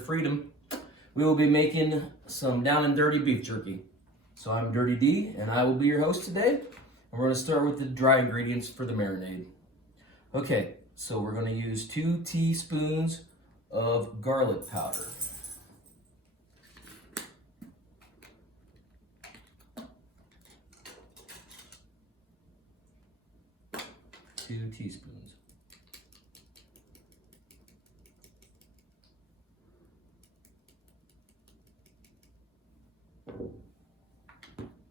and freedom, we will be making some down and dirty beef jerky. So I'm Dirty D, and I will be your host today. And we're going to start with the dry ingredients for the marinade. Okay, so we're going to use 2 teaspoons of garlic powder. 2 teaspoons.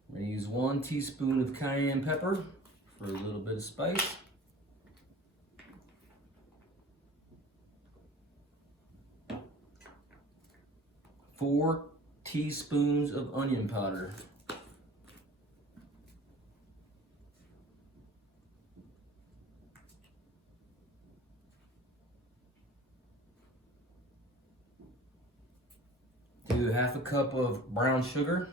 I'm going to use 1 teaspoon of cayenne pepper for a little bit of spice. 4 teaspoons of onion powder. 1/2 cup of brown sugar.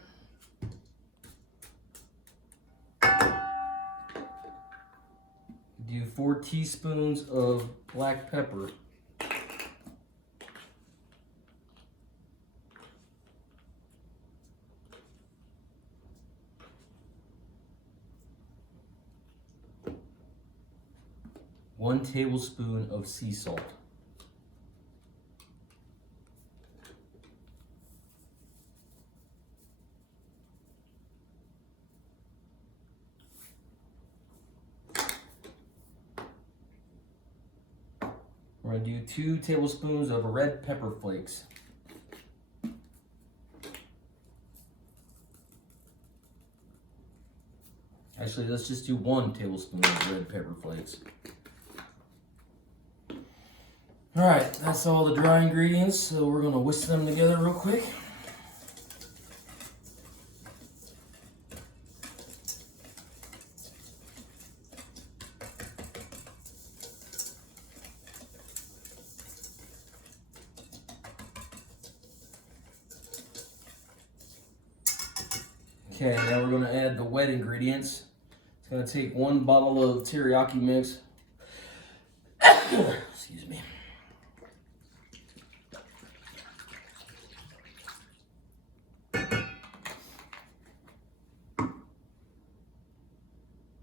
Do 4 teaspoons of black pepper. One tablespoon of sea salt. We're going to do 2 tablespoons of red pepper flakes. Actually, let's just do 1 tablespoon of red pepper flakes. All right, that's all the dry ingredients, so we're going to whisk them together real quick. Okay, now we're going to add the wet ingredients. It's going to take 1 bottle of teriyaki mix. Excuse me.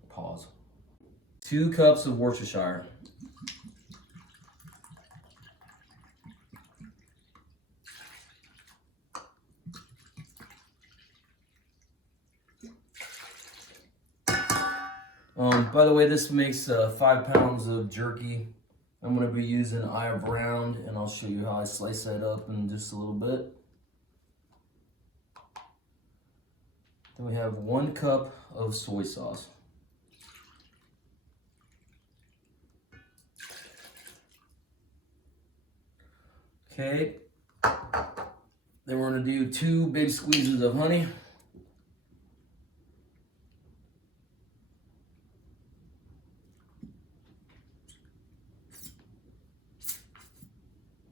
Pause. 2 cups of Worcestershire. By the way, this makes 5 pounds of jerky. I'm going to be using eye of round, and I'll show you how I slice that up in just a little bit. Then we have 1 cup of soy sauce. Okay. Then we're going to do 2 big squeezes of honey.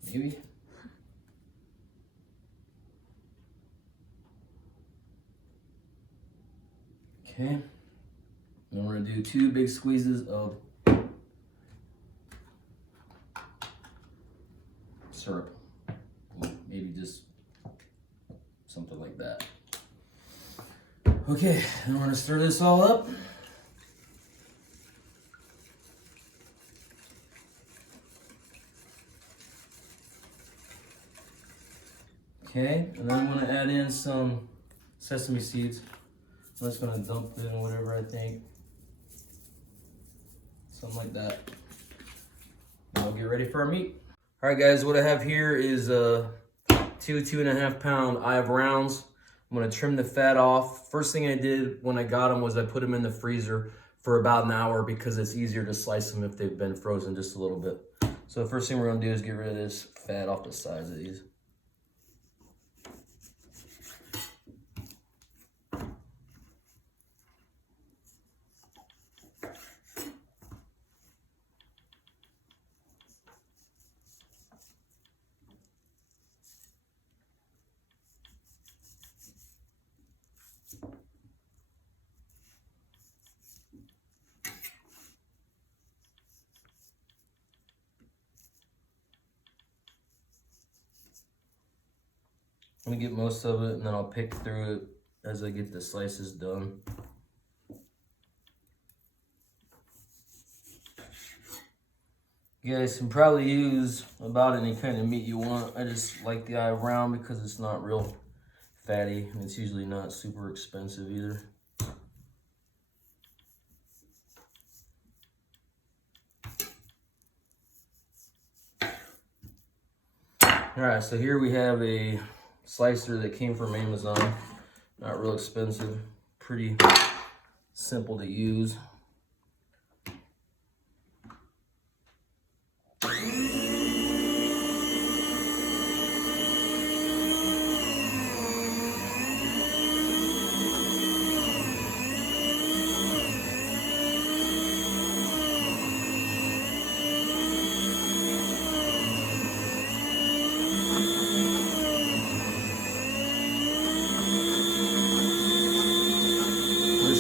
Maybe. Okay. Then we're going to do 2 big squeezes of syrup. Maybe just something like that. Okay, then we're going to stir this all up. Okay, and then I'm going to add in some sesame seeds. I'm just going to dump in whatever I think. Something like that. And we'll get ready for our meat. All right, guys, what I have here is 2.5 pound eye of rounds. I'm going to trim the fat off. First thing I did when I got them was I put them in the freezer for about an hour because it's easier to slice them if they've been frozen just a little bit. So the first thing we're going to do is get rid of this fat off the sides of these. I'm gonna get most of it and then I'll pick through it as I get the slices done. You guys can probably use about any kind of meat you want. I just like the eye of round because it's not real fatty and it's usually not super expensive either. Alright, so here we have a slicer that came from Amazon. Not real expensive, pretty simple to use.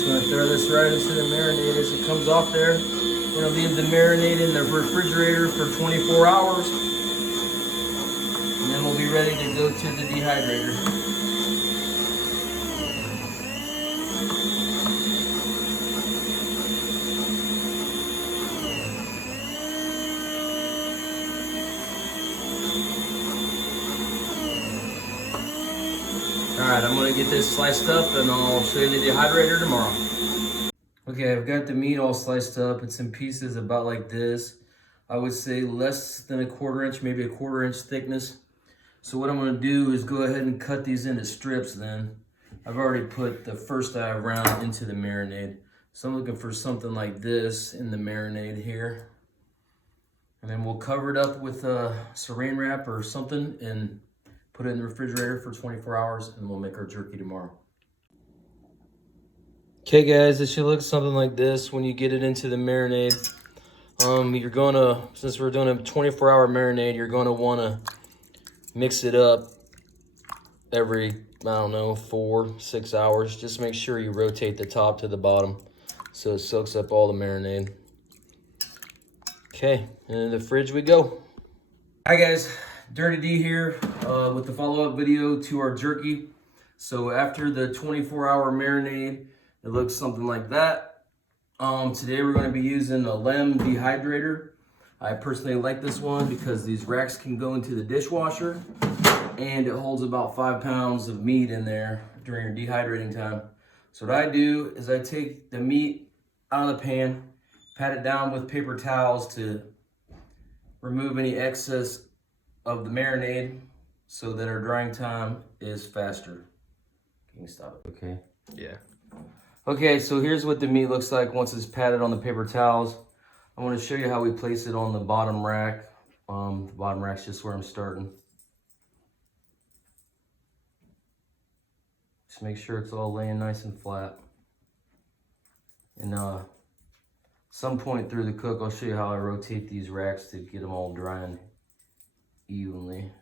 Gonna throw this right into the marinade as it comes off there. We're gonna leave the marinade in the refrigerator for 24 hours. And then we'll be ready to go to the dehydrator. Alright, I'm gonna get this sliced up and I'll show you the dehydrator tomorrow. Okay, I've got the meat all sliced up. It's in pieces about like this. I would say less than a 1/4 inch, maybe a 1/4 inch thickness. So what I'm gonna do is go ahead and cut these into strips then. I've already put the first eye round into the marinade. So I'm looking for something like this in the marinade here. And then we'll cover it up with saran wrap or something and put it in the refrigerator for 24 hours and we'll make our jerky tomorrow. Okay guys, it should look something like this when you get it into the marinade. You're gonna, since we're doing a 24-hour marinade, you're gonna wanna mix it up every, I don't know, 4-6 hours. Just make sure you rotate the top to the bottom so it soaks up all the marinade. Okay, and in the fridge we go. Hi guys, Dirty D here with the follow-up video to our jerky. So after the 24-hour marinade, it looks something like that. Today we're going to be using a Lem dehydrator. I personally like this one because these racks can go into the dishwasher and it holds about 5 pounds of meat in there during your dehydrating time. So what I do is I take the meat out of the pan, pat it down with paper towels to remove any excess of the marinade so that our drying time is faster. Can you stop it? Okay. Yeah. Okay, so here's what the meat looks like once it's patted on the paper towels. I want to show you how we place it on the bottom rack. The bottom rack's just where I'm starting. Just make sure it's all laying nice and flat. And some point through the cook, I'll show you how I rotate these racks to get them all drying evenly.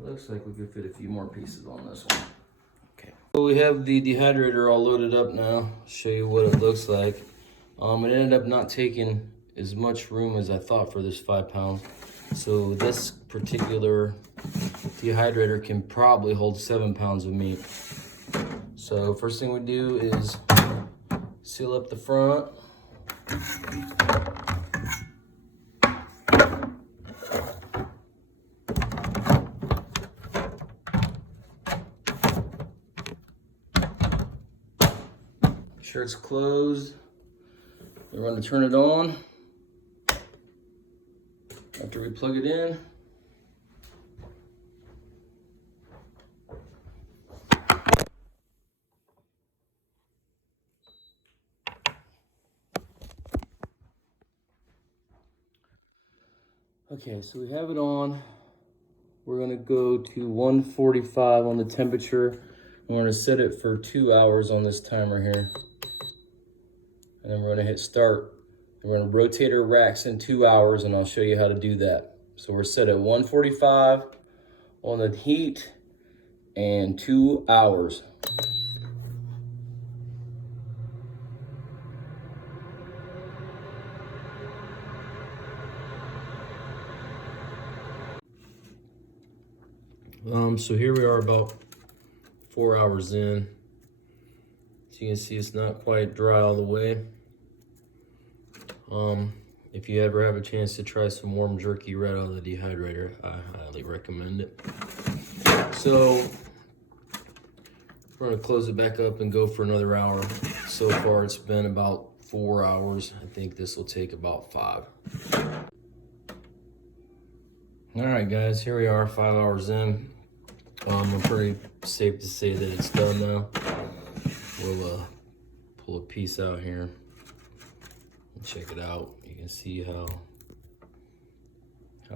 Looks like we could fit a few more pieces on this one. Okay. So we have the dehydrator all loaded up now. I'll show you what it looks like. It ended up not taking as much room as I thought for this 5 pounds. So this particular dehydrator can probably hold 7 pounds of meat. So first thing we do is seal up the front. Sure it's closed. We're going to turn it on after we plug it in. Okay, so we have it on. We're gonna go to 145 on the temperature. We're gonna set it for 2 hours on this timer here. And then we're gonna hit start. We're gonna rotate our racks in 2 hours, and I'll show you how to do that. So we're set at 145 on the heat and 2 hours. So here we are about 4 hours in. So you can see it's not quite dry all the way. If you ever have a chance to try some warm jerky right out of the dehydrator, I highly recommend it. So we're gonna close it back up and go for another hour. So far it's been about 4 hours. I think this will take about 5. All right guys, here we are 5 hours in. I'm pretty safe to say that it's done now. We'll pull a piece out here and check it out. You can see how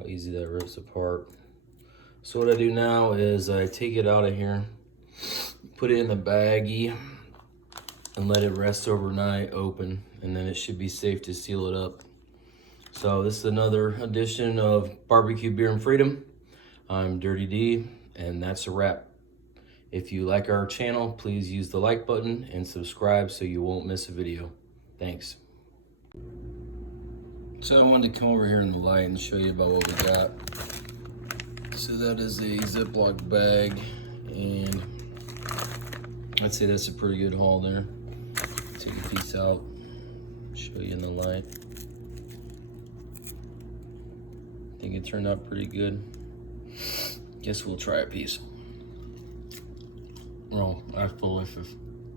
easy that rips apart. So what I do now is I take it out of here, put it in the baggie, and let it rest overnight open, and then it should be safe to seal it up. So this is another edition of Barbecue Beer and Freedom. I'm Dirty D, and that's a wrap. If you like our channel, please use the like button and subscribe so you won't miss a video. Thanks. So I wanted to come over here in the light and show you about what we got. So that is a Ziploc bag, and I'd say that's a pretty good haul there. Take a piece out, show you in the light. I think it turned out pretty good. Guess we'll try a piece. Oh, afterlife